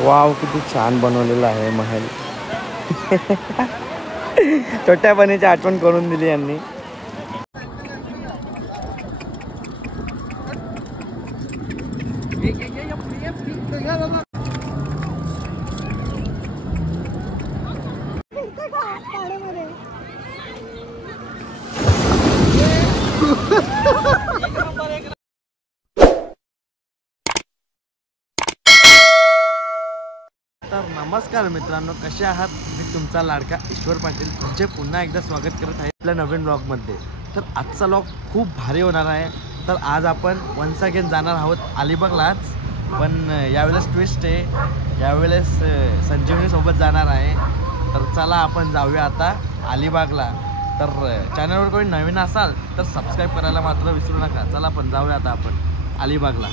Wow, किती छान बनवलेला आहे महल. छोट्यापणीची आठवण करून दिली यांनी. तर नमस्कार मित्रांनो, कसे आहात? मी तुमचा लाडका ईश्वर पाटील तुमचे पुन्हा एकदा स्वागत करत आहे आपल्या नवीन ब्लॉगमध्ये. तर आजचा ब्लॉग खूप भारी होणार आहे. तर आज आपण वन्स अगेन जाणार आहोत अलिबागलाच, पण यावेळेस ट्विस्ट आहे, यावेळेस संजीवनीसोबत जाणार आहे. तर चला आपण जाऊया आता अलिबागला. तर चॅनलवर कोणी नवीन असाल तर सबस्क्राईब करायला मात्र विसरू नका. चला आपण जाऊया आता आपण अलिबागला.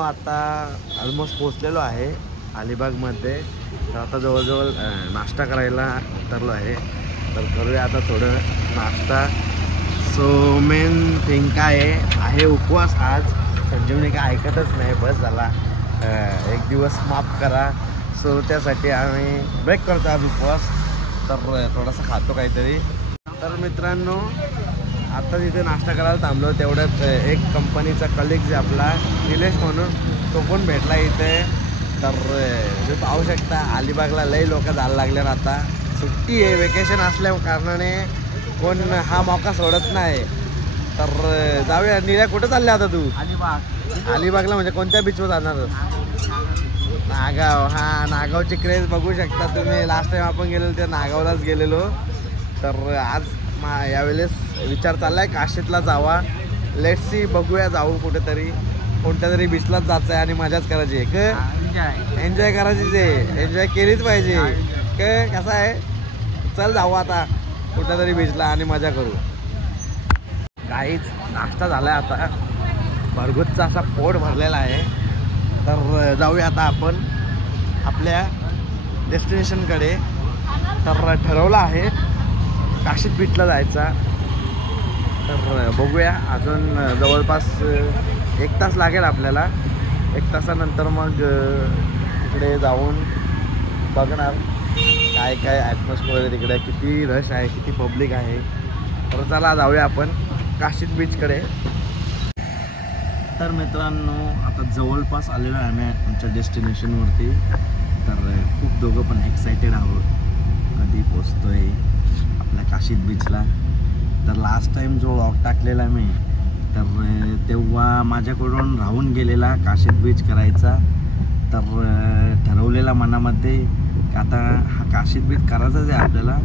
आता ऑलमोस्ट पोचलेलो आहे अलिबागमध्ये. तर आता जवळजवळ नाश्ता करायला उतरलो आहे. तर करूया आता थोडं नाश्ता. सो मेन थिंग काय आहे उपवास आज. संजीवनी काय ऐकतच नाही, बस झाला, एक दिवस माफ करा. सो त्यासाठी आम्ही ब्रेक करतो आज उपवास. तर थोडासा खातो काहीतरी. तर मित्रांनो, आता तिथे नाश्ता करायला थांबलो, तेवढ्यात एक कंपनीचा कलिग जे आपला निलेश म्हणून, तो पण भेटला इथे. तर तुम्ही पाहू शकता अलिबागला लई लोक जायला लागले. आता सुट्टी आहे, वेकेशन असल्या कारणाने कोण हा मौका सोडत नाही. तर जाऊया. निल्या कुठं चालले आता तू? अलिबागला म्हणजे कोणत्या बीचवर जाणार? नागाव. हां, नागावची क्रेज बघू शकता तुम्ही. लास्ट टाइम आपण गेलेलो ते नागावलाच गेलेलो. तर आज यावेळेस विचार चाललाय काशीतला जावा. लेट्स सी, बघूया जाऊ कुठेतरी, कोणत्या तरी बीचलाच जायचं आहे आणि मजाच करायची आहे. क एन्जॉय करायचीच आहे, एन्जॉय केलीच पाहिजे. कसं आहे, चल जाऊ आता कुठल्या तरी बीचला आणि मजा करू. काहीच नाश्ता झाला आहे, आता भरगुतचा असा पोट भरलेला आहे. तर जाऊया आता आपण आपल्या डेस्टिनेशनकडे. तर ठरवलं आहे काशीत बीचला जायचा. तर बघूया, अजून जवळपास 1 तास लागेल आपल्याला. 1 तासानंतर मग तिकडे जाऊन बघणार काय काय ॲटमॉस्फिअर आहे तिकडे, किती रश आहे, किती पब्लिक आहे. तर चला जाऊया आपण काशीत बीचकडे. तर मित्रांनो, आता जवळपास आलेलो आहे आम्ही आमच्या डेस्टिनेशनवरती. तर खूप दोघं पण एक्सायटेड आहोत, कधी पोचतोय आपल्या काशीत बीचला. तर लास्ट टाईम जो व्लॉग टाकलेला मी, तर तेव्हा माझ्याकडून राहून गेलेला काशीत बीच करायचा. तर ठरवलेला मनामध्ये की आता हा काशीत बीच करायचाच आहे आपल्याला,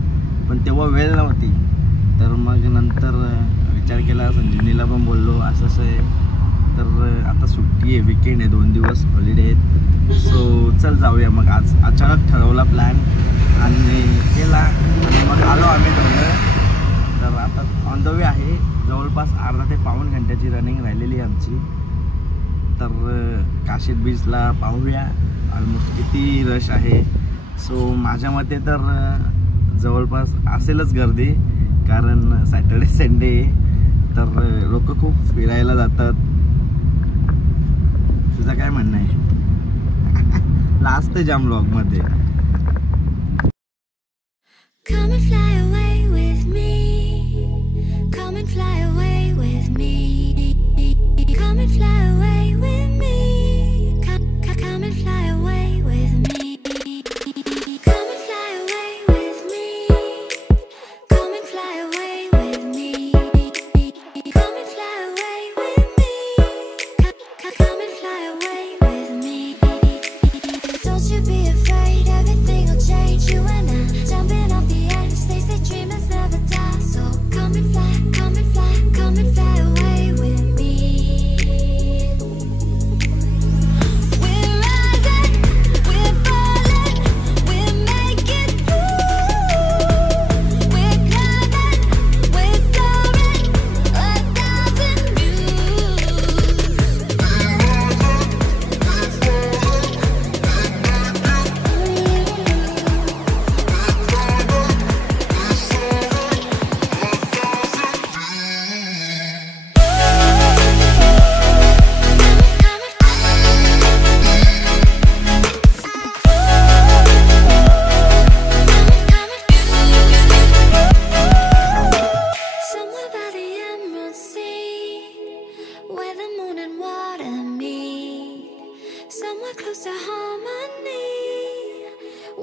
पण तेव्हा वेळ नव्हती. तर मग नंतर विचार केला, संजीवनीला पण बोललो असं असं आहे. तर आता सुट्टी आहे, विकेंड आहे, 2 दिवस हॉलिडे आहेत. सो चल जाऊया. मग आज अचानक ठरवला प्लॅन आणि केला आणि मग आलो आम्ही दोघं. तर आता ऑन द वे आहे. जवळपास अर्धा ते पाऊण घंट्याची रनिंग राहिलेली आहे आमची. तर काशीत बीचला पाहूया ऑलमोस्ट किती रश आहे. सो माझ्या मते तर जवळपास असेलच गर्दी, कारण सॅटर्डे संडे. तर लोक खूप फिरायला जातात. तुझं काय म्हणणं आहे? लास्ट जाम ब्लॉगमध्ये. Come and fly away with me. Come and fly away with me. Come and fly away with me. Come and fly away with me.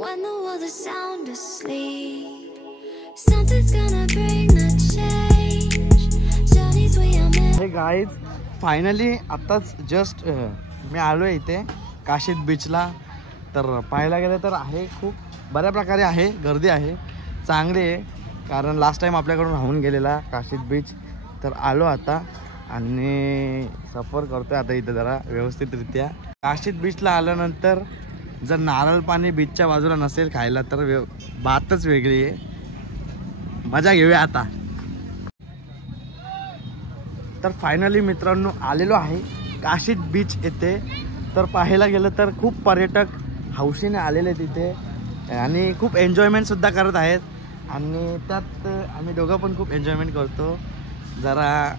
when the world is sound asleep. Something's gonna bring the change. Journeys we are meant. हे guys finally आत्ताच just मी आलो आहे इथे काशीद बीचला. तर पाहायला गेलं तर आहे खूप बऱ्या प्रकारे आहे, गर्दी आहे, चांगली आहे. कारण लास्ट टाईम आपल्याकडून राहून गेलेला काशीद बीच. तर आलो आता आणि सफर करतोय आता इथं जरा व्यवस्थितरित्या. काशीद बीचला आल्यानंतर जर नारळ पाणी बीचच्या बाजूला नसेल खायला तर बातच वेगळी आहे. मजा घेऊया आता. तर फायनली मित्रांनो आलेलो आहे काशीद बीच येथे. तर पाहायला गेलं तर खूप पर्यटक हौशीने आलेले तिथे आणि खूप एन्जॉयमेंटसुद्धा करत आहेत. आणि त्यात आम्ही दोघं पण खूप एन्जॉयमेंट करतो. जरा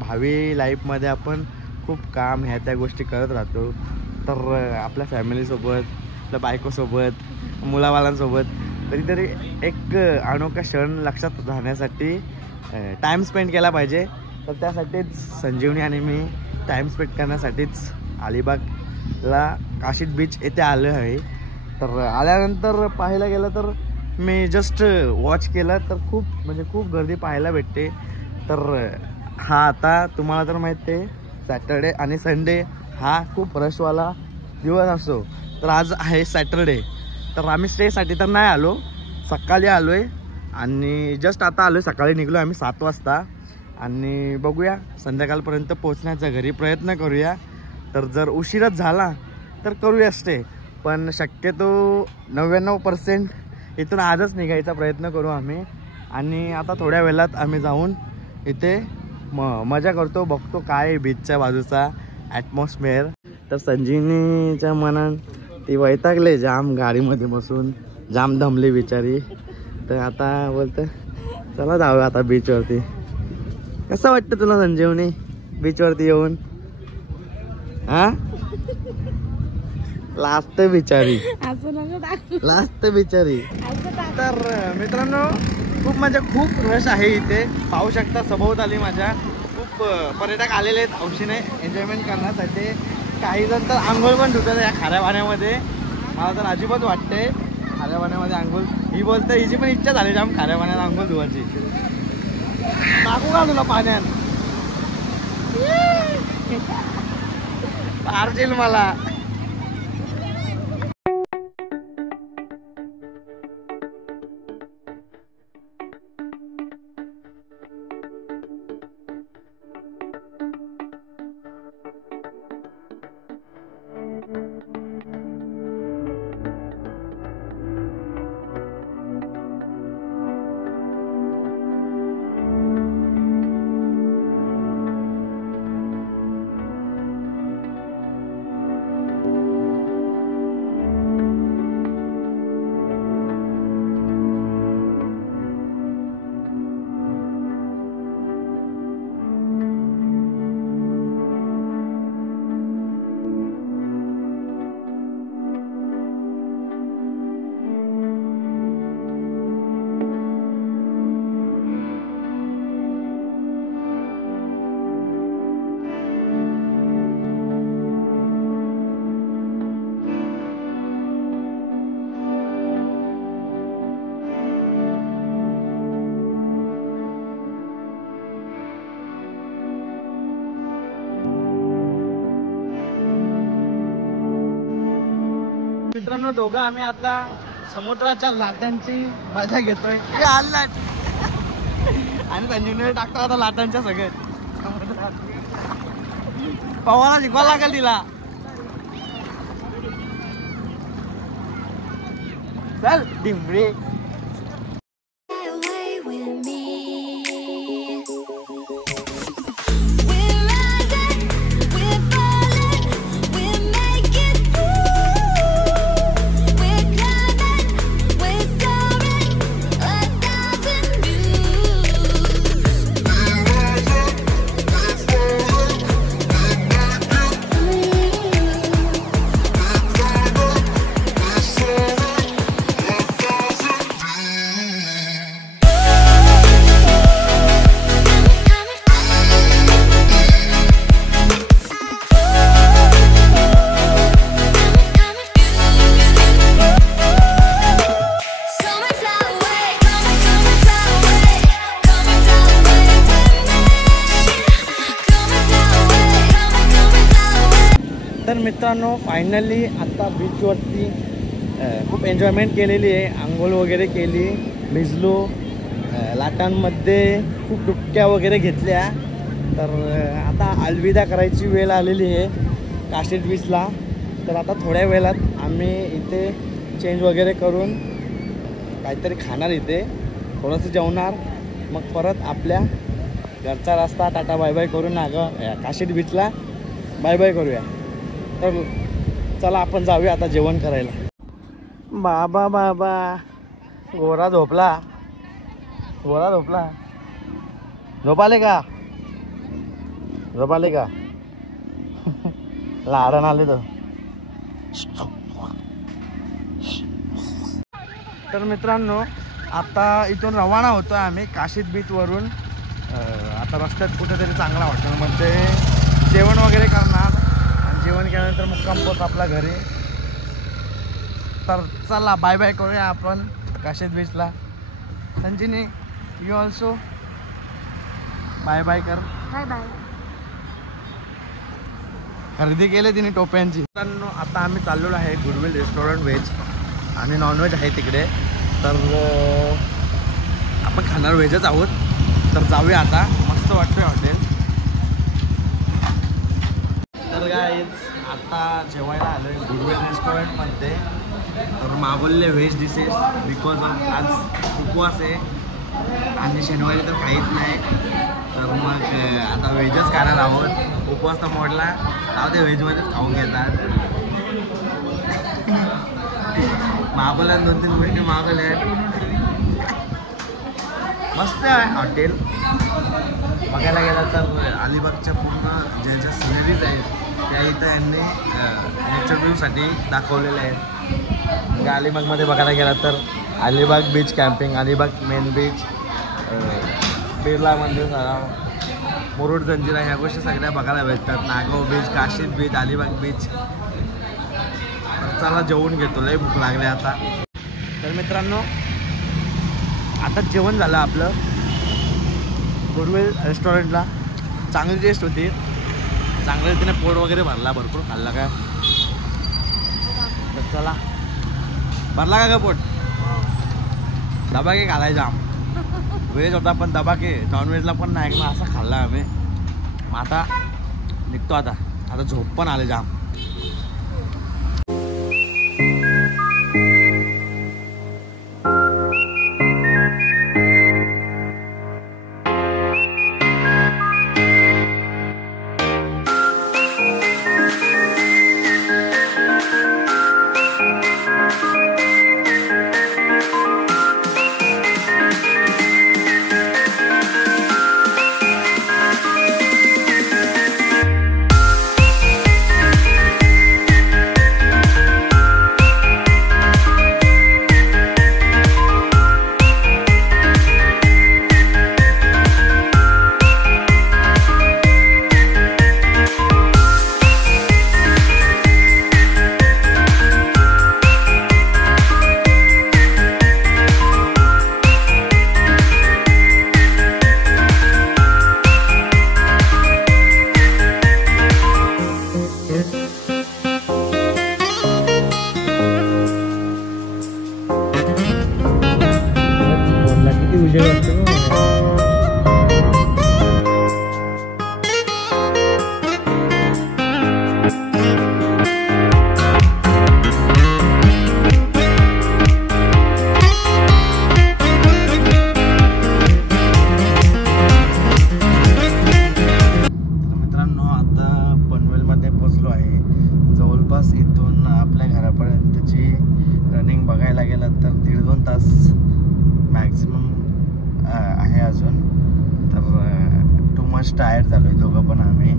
भावी लाईफमध्ये आपण खूप काम ह्या त्या गोष्टी करत राहतो. तर आपल्या फॅमिलीसोबत, आपल्या बायकोसोबत, मुलाबाळांसोबत कधीतरी एक अनोखा क्षण लक्षात राहण्यासाठी टाईम स्पेंड केला पाहिजे. तर त्यासाठीच संजीवनी आणि मी टाईम स्पेंड करण्यासाठीच अलिबागला काशीद बीच येथे आलो आहे. तर आल्यानंतर पाहायला गेलं तर मी जस्ट वॉच केलं तर खूप म्हणजे खूप गर्दी पाहायला भेटते. तर हा आता तुम्हाला तर माहिती आहे सॅटर्डे आणि संडे हा खूप रशवाला दिवस असतो. तर आज आहे सॅटर्डे. तर आम्ही स्टेसाठी तर नाही आलो, सकाळी आलो आहे आणि जस्ट आता आलो आहे. सकाळी निघलो आम्ही 7 वाजता आणि बघूया संध्याकाळपर्यंत पोचण्याचा घरी प्रयत्न करूया. तर जर उशीरच झाला तर करूया स्टे, पण शक्यतो 99% इथून आजच निघायचा प्रयत्न करू आम्ही. आणि आता थोड्या वेळात आम्ही जाऊन इथे मजा करतो, बघतो काय बीचच्या बाजूचा ॲटमॉस्फिअर. तर संजीवनीच्या मनात ती वैतागले जाम गाडीमध्ये बसून, जाम दमली बिचारी. तर आता बोलतं चला जाऊया आता बीचवरती. कसं वाटतं तुला संजीवनी बीचवरती येऊन? हा लास्ट बिचारी, लास्ट बिचारी. तर मित्रांनो खूप म्हणजे खूप रश आहे इथे, पाहू शकता सभोवताली माझ्या खूप पर्यटक आलेले आहेत हौशीने एन्जॉयमेंट करण्यासाठी. काही जण तर आंघोळ पण धुतात या खाऱ्या पाण्यामध्ये. मला तर अजिबात वाटते खाऱ्या पाण्यामध्ये आंघोळ. ही बोलते हिची पण इच्छा झाली जाम खाऱ्या पाण्यात आंघोळ धुवायची. टाकू का तुला पाण्यात? पारशील मला. मित्रांनो दोघं आम्ही आता समुद्राच्या लाटांची मजा घेतोय. आणि संजीवनी टाकतो आता लाटांच्या सगळ्यात समुद्रात. पवाला शिकवायला लागेल तिला. चल डिंबळे. मित्रांनो फायनली आता बीचवरती खूप एन्जॉयमेंट केलेली आहे. आंघोळ वगैरे केली, भिजलो, लाटांमध्ये खूप डुबक्या वगैरे घेतल्या. तर आता अलविदा करायची वेळ आलेली आहे काशीद बीचला. तर आता थोड्या वेळात आम्ही इथे चेंज वगैरे करून काहीतरी खाणार, इथे थोडंसं जेवणार, मग परत आपल्या घरचा रस्ता टाटा बाय बाय करून काशीद बीचला बाय बाय करूया. तर चला आपण जाऊया आता जेवण करायला. बाबा बाबा गोरा झोपला, गोरा झोपला. झोपाले का, झोपाले का? लाडण आले तर मित्रांनो आता इथून रवाना होतो आहे आम्ही काशीद बीचवरून. आता रस्त्यात कुठेतरी चांगला हॉटेलमध्ये जेवण वगैरे करणार आणि जेवण केल्यानंतर मुक्काम पोहोच आपल्या घरी. तर चला बाय बाय करूया आपण काशीद बीचला. Sanjini you also bye bye कर. Bye bye. खरेदी केली तिने टोप्यांची. मित्रांनो आता आम्ही चाललेलो आहे गुडविल रेस्टॉरंट, व्हेज आणि नॉनव्हेज आहे तिकडे. तर आपण खाणार व्हेजच आहोत. तर जाऊया आता, मस्त वाटतोय हॉटेल. तर गाईज आता जेवायला आलो आहे गुडविल रेस्टॉरंटमध्ये. तर मागवलेले व्हेज डिशेस बिकॉज ऑफ आज उपवास आहे आणि शनिवारी तर काहीच नाही. तर मग आता व्हेजच खाणार आहोत. उपवास तर मोडला, जाऊ ते व्हेजमध्येच खाऊन घेतात. मागवल्या 2-3 गोष्टी मागवल्या. मस्त आहे हॉटेल. बघायला गेला तर अलिबागच्या पूर्ण ज्या ज्या सिनरीज आहेत त्या इथं यांनी नेचर व्ह्यूसाठी दाखवलेल्या आहेत. अलिबागमध्ये बघायला गेला तर Alibag beach camping, Alibag main beach, Birla मंदिर, मुरुड जंजिरा, ह्या गोष्टी सगळ्या बघायला भेटतात. Nagaon beach, Kashid beach, Alibag beach. तर चला जेवून घेतो, लय भूक लागली आता. तर मित्रांनो आता जेवण झालं आपलं गुडविल रेस्टॉरंटला. चांगली टेस्ट होती, चांगल्या रीतीने पोट वगैरे भरला, भरपूर खाल्ला काय. तर चला, भरला का पोट? दबाके घालायचा. व्हेज होता पण दबाके, नॉनव्हेजला पण नाही ना, असं खाल्ला आम्ही. मग आता निघतो. आता झोप पण आले जाम. टायर्ड झालो आहे दोघं पण आम्ही.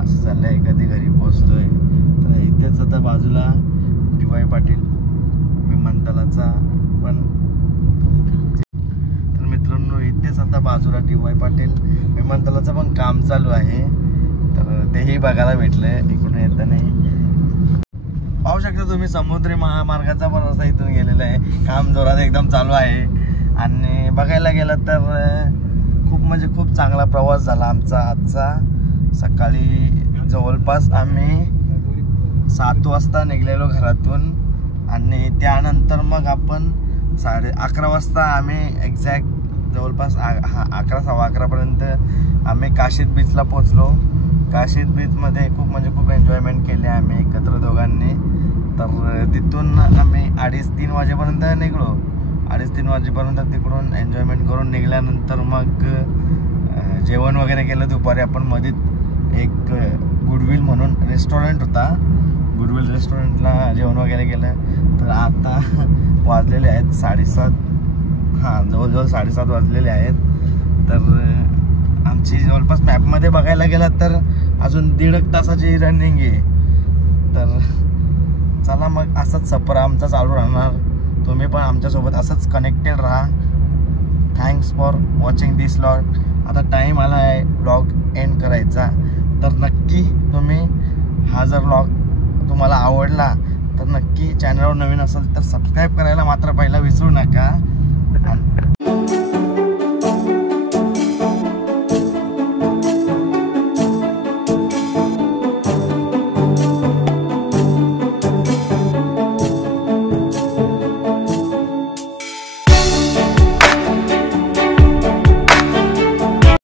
असं चाललं आहे कधी घरी पोचतोय. तर इथेच आता बाजूला डी.वाय. पाटील विमानतळाचा पण. तर मित्रांनो इथेच आता बाजूला डी.वाय. पाटील विमानतळाचं पण काम चालू आहे. तर तेही बघायला भेटलं इकडून येताना. पाहू शकता तुम्ही समुद्री महामार्गाचा पण रस्ता इथून गेलेला आहे. काम जोरात एकदम चालू आहे. आणि बघायला गेलं तर खूप म्हणजे खूप चांगला प्रवास झाला आमचा आजचा. सकाळी जवळपास आम्ही 7 वाजता निघलेलो घरातून आणि त्यानंतर मग आपण 11:30 वाजता आम्ही एक्झॅक्ट जवळपास 11:15 आम्ही काशीद बीचला पोचलो. काशीद बीचमध्ये खूप एन्जॉयमेंट केले आम्ही एकत्र दोघांनी. तर तिथून आम्ही 2:30-3 वाजेपर्यंत निघलो. 2:30-3 वाजेपर्यंत तिकडून एन्जॉयमेंट करून निघाल्यानंतर मग जेवण वगैरे केलं. दुपारी आपण मध्येच एक गुडविल म्हणून रेस्टॉरंट होता, गुडविल रेस्टॉरंटला जेवण वगैरे केलं. तर आता वाजलेले आहेत 7:30. जवळजवळ 7:30 वाजलेले आहेत. तर आमची जवळपास मॅपमध्ये बघायला गेलात तर अजून 1.5 तासाची रनिंग आहे. तर चला मग असंच सफर आमचा चालू राहणार. तुम्ही पण आमच्यासोबत असंच कनेक्टेड राहा. Thanks for watching this vlog. आता टाईम आला आहे व्लॉग एंड करायचा. तर नक्की तुम्ही हा जर व्लॉग तुम्हाला आवडला तर नक्की चॅनलवर नवीन असेल तर सबस्क्राईब करायला मात्र पहिला विसरू नका.